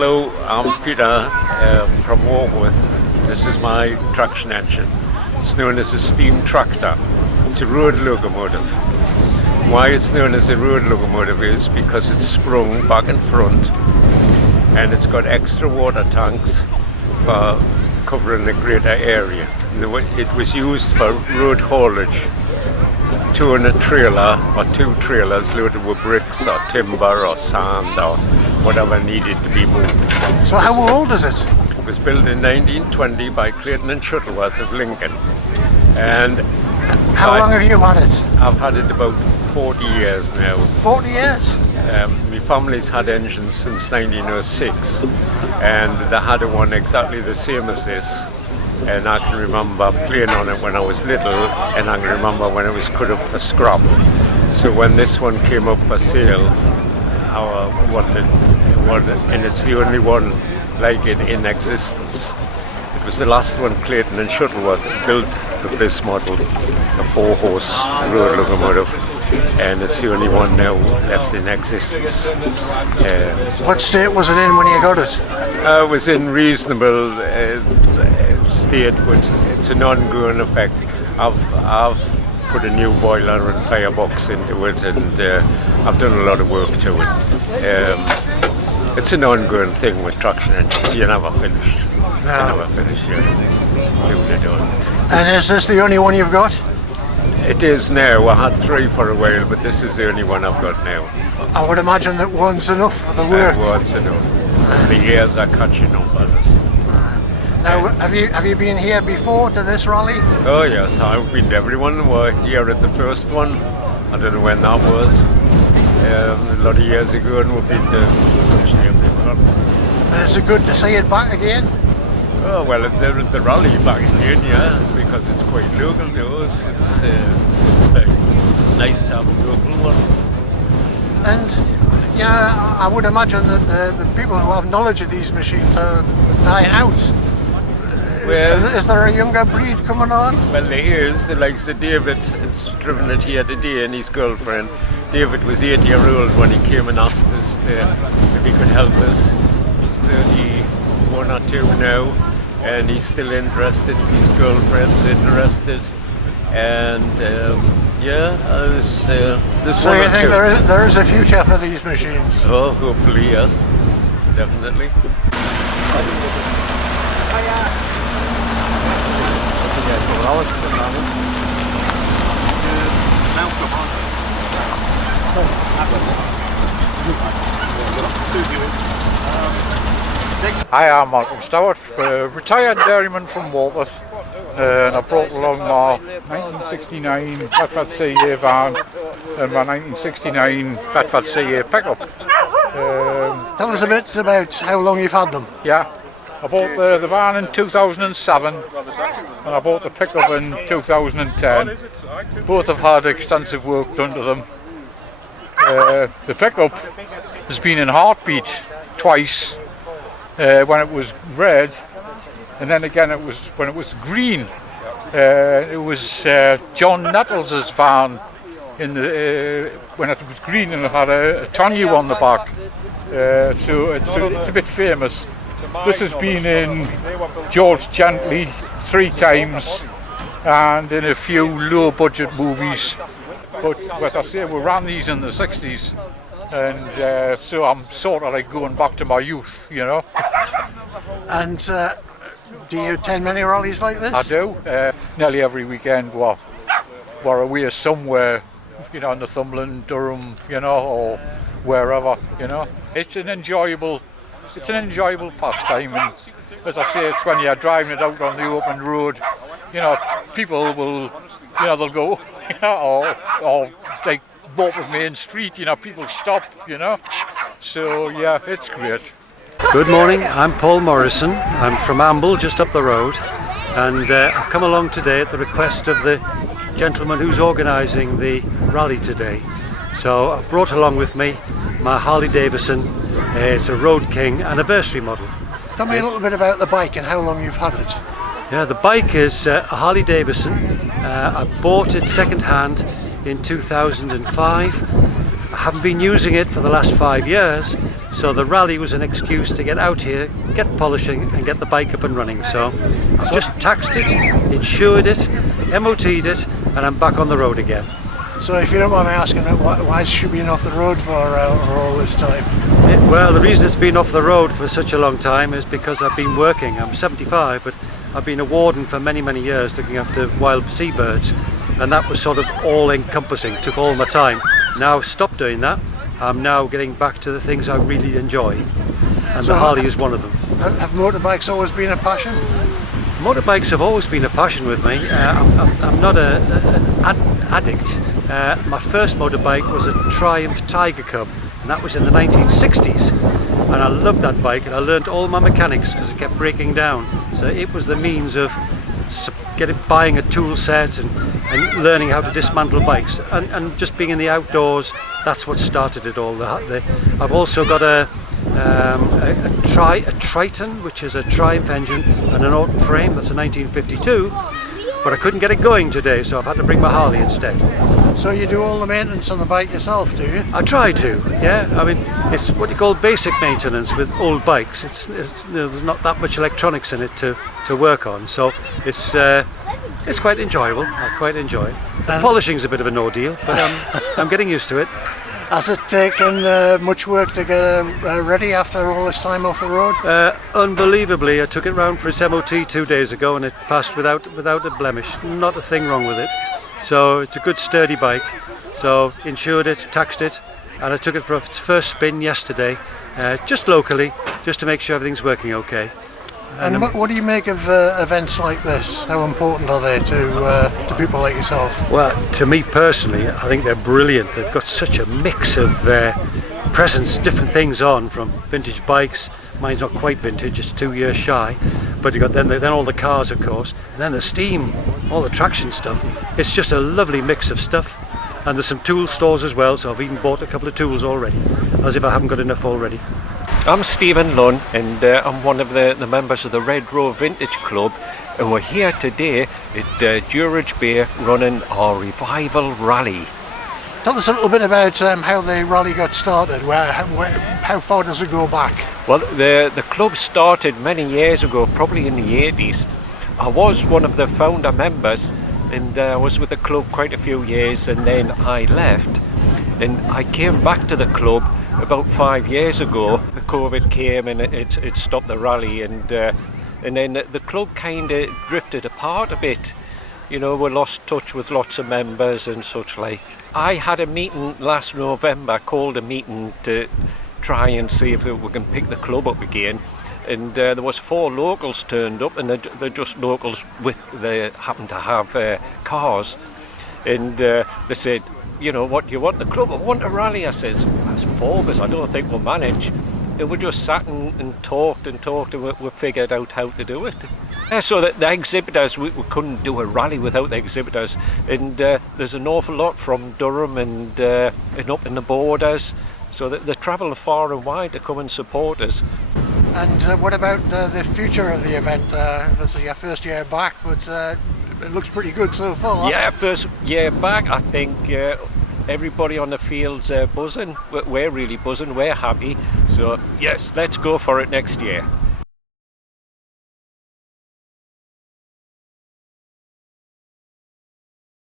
Hello, I'm Peter from Morpeth. This is my traction engine. It's known as a steam tractor. It's a road locomotive. Why it's known as a road locomotive is because it's sprung back and front, and it's got extra water tanks for covering a greater area. It was used for road haulage, towing a trailer or two trailers loaded with bricks or timber or sand or whatever needed to be moved. So how old is it? It was built in 1920 by Clayton and Shuttleworth of Lincoln. And how long have you had it? I've had it about 40 years now. 40 years? My family's had engines since 1906, and they had one exactly the same as this. And I can remember playing on it when I was little, and I can remember when it was cut up for scrap. So when this one came up for sale, I wanted one, and it's the only one like it in existence. It was the last one Clayton and Shuttleworth built of this model, a 4-horse road locomotive, and it's the only one now left in existence. What state was it in when you got it? It was in reasonable state, but it's an ongoing effect. I've put a new boiler and firebox into it, and I've done a lot of work to it. It's an ongoing thing with traction engines. You're never finished. No. You're never finished. You're doing it all the time. And is this the only one you've got? It is now. I had 3 for a while, but this is the only one I've got now. I would imagine that one's enough for the work. One's enough. The years are catching up on us. Now, have you been here before to this rally? Oh yes, I've been to everyone. We're here at the first one. I don't know when that was. A lot of years ago, and we've been to virtually everyone. And is it good to see it back again? Oh well, the rally back again, yeah, because it's quite local to us. It's nice to have a local one. And yeah, I would imagine that the people who have knowledge of these machines are dying out. Well, is there a younger breed coming on? Well, there is. Like Sir David has driven it here today, and his girlfriend. David was 8-year-old when he came and asked us if he could help us. He's 31 or 2 now, and he's still interested. His girlfriend's interested, and there's So one you or think two. there is a future for these machines? Oh, hopefully, yes, definitely. Hi, I'm Malcolm Stewart, retired dairyman from Morpeth, and I brought along my 1969 Bedford CA van and my 1969 Bedford CA pickup. Tell us a bit about how long you've had them. Yeah, I bought the van in 2007 and I bought the pickup in 2010. Both have had extensive work done to them. The pickup has been in heartbeat twice. When it was red, and then again it was when it was green. It was John Nettles' van in the when it was green, and it had a tonneau on the back. So it's a bit famous. This has been in George Gently 3 times, and in a few low-budget movies. But I say we ran these in the 60s. And so I'm sort of like going back to my youth, you know. And do you attend many rallies like this? I do. Nearly every weekend we're away somewhere, you know, in Northumberland, Durham, you know, or wherever, you know. It's an enjoyable pastime, and as I say, it's when you're driving it out on the open road, you know, people will, you know, they'll go, you know, or like Morpeth Main Street, you know, people stop, you know. So yeah, it's great. Good morning, I'm Paul Morrison. I'm from Amble, just up the road, and I've come along today at the request of the gentleman who's organising the rally today. So I brought along with me my Harley Davidson. It's a Road King anniversary model. Tell me a little bit about the bike and how long you've had it. Yeah, the bike is a Harley Davidson. I bought it second hand in 2005. I haven't been using it for the last 5 years, so the rally was an excuse to get out here, get polishing and get the bike up and running. So I've just taxed it, insured it, MOT'd it, and I'm back on the road again. So if you don't mind me asking, why has she been off the road for all this time? Well, the reason it's been off the road for such a long time is because I've been working. I'm 75, but I've been a warden for many, many years looking after wild seabirds, and that was sort of all encompassing, took all my time. Now I've stopped doing that. I'm now getting back to the things I really enjoy, and So the Harley is one of them. Have motorbikes always been a passion? Motorbikes have always been a passion with me. I'm not an addict. My first motorbike was a Triumph Tiger Cub, and that was in the 1960s. And I loved that bike, and I learnt all my mechanics because it kept breaking down. So it was the means of buying a tool set and learning how to dismantle bikes, and just being in the outdoors. That's what started it all. I've also got a Triton, which is a Triumph engine and an Autumn frame. That's a 1952, but I couldn't get it going today, so I've had to bring my Harley instead. So you do all the maintenance on the bike yourself, do you? I try to, yeah. I mean, it's what you call basic maintenance with old bikes. It's there's not that much electronics in it to work on, so it's quite enjoyable. I quite enjoy it. The polishing's a bit of an ordeal, but I'm getting used to it. Has it taken much work to get ready after all this time off the road? Unbelievably, I took it round for its MOT 2 days ago, and it passed without a blemish. Not a thing wrong with it. So it's a good sturdy bike. So insured it, taxed it, and I took it for its first spin yesterday, just locally, just to make sure everything's working okay. And what do you make of events like this? How important are they to people like yourself? Well, to me personally, I think they're brilliant. They've got such a mix of presents, different things on, from vintage bikes. Mine's not quite vintage, it's 2 years shy. But you got then all the cars, of course, and then the steam, all the traction stuff. It's just a lovely mix of stuff. And there's some tool stores as well, so I've even bought a couple of tools already, as if I haven't got enough already. I'm Stephen Lunn, and I'm one of the members of the Red Row Vintage Club, and we're here today at Druridge Bay running our revival rally. Tell us a little bit about how the rally got started. How far does it go back? Well, the club started many years ago, probably in the 80s. I was one of the founder members, and I was with the club quite a few years, and then I left, and I came back to the club about 5 years ago. The COVID came and it stopped the rally, and then the club kind of drifted apart a bit. You know, we lost touch with lots of members and such like. I had a meeting last November, called a meeting to try and see if we can pick the club up again. And there was 4 locals turned up, and they're just locals they happen to have cars. And they said, you know, what do you want? The club? I want a rally. I says, that's 4 of us, I don't think we'll manage. And we just sat and talked, and we figured out how to do it. So the exhibitors, we couldn't do a rally without the exhibitors. And there's an awful lot from Durham and up in the borders. So they travel far and wide to come and support us. And what about the future of the event? This is your first year back, but it looks pretty good so far. Yeah, first year back, I think everybody on the field's buzzing. We're really buzzing, we're happy. So yes, let's go for it next year.